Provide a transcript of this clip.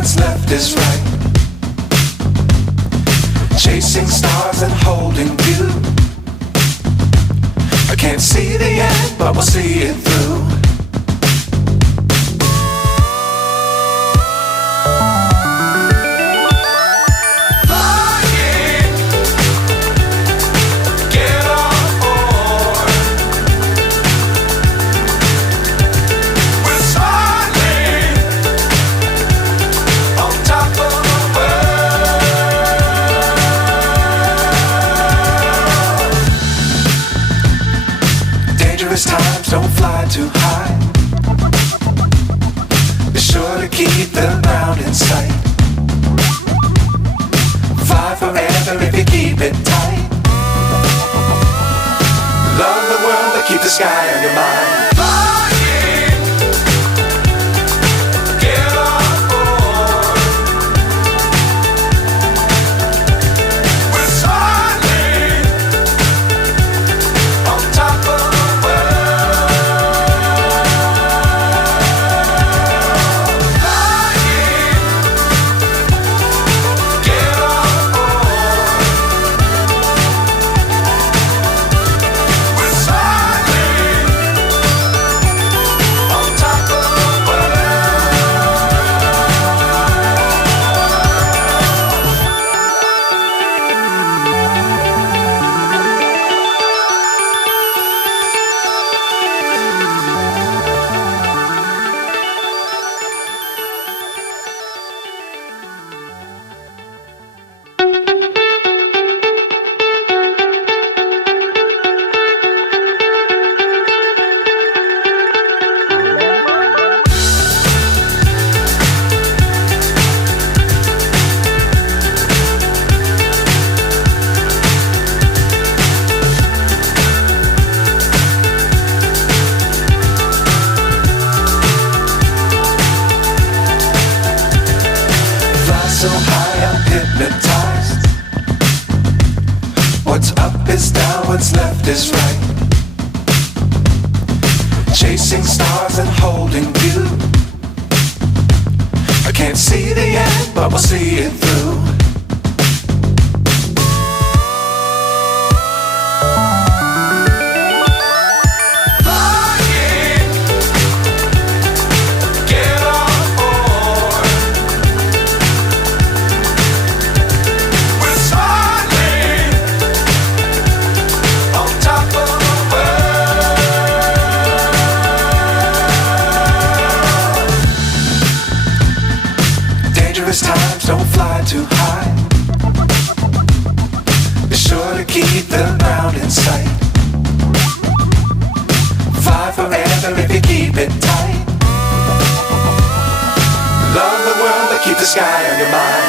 what's left is right. Chasing stars and holding you. I can't see the end, but we'll see it through. Times don't fly too high. Be sure to keep the ground in sight. Fly forever if you keep it tight. Love the world but keep the sky on your mind. So high I'm hypnotized. What's up is down, what's left is right. Chasing stars and holding you. I can't see the end, but we'll see it through. Times don't fly too high. Be sure to keep the ground in sight. Fly forever if you keep it tight. Love the world but keep the sky on your mind.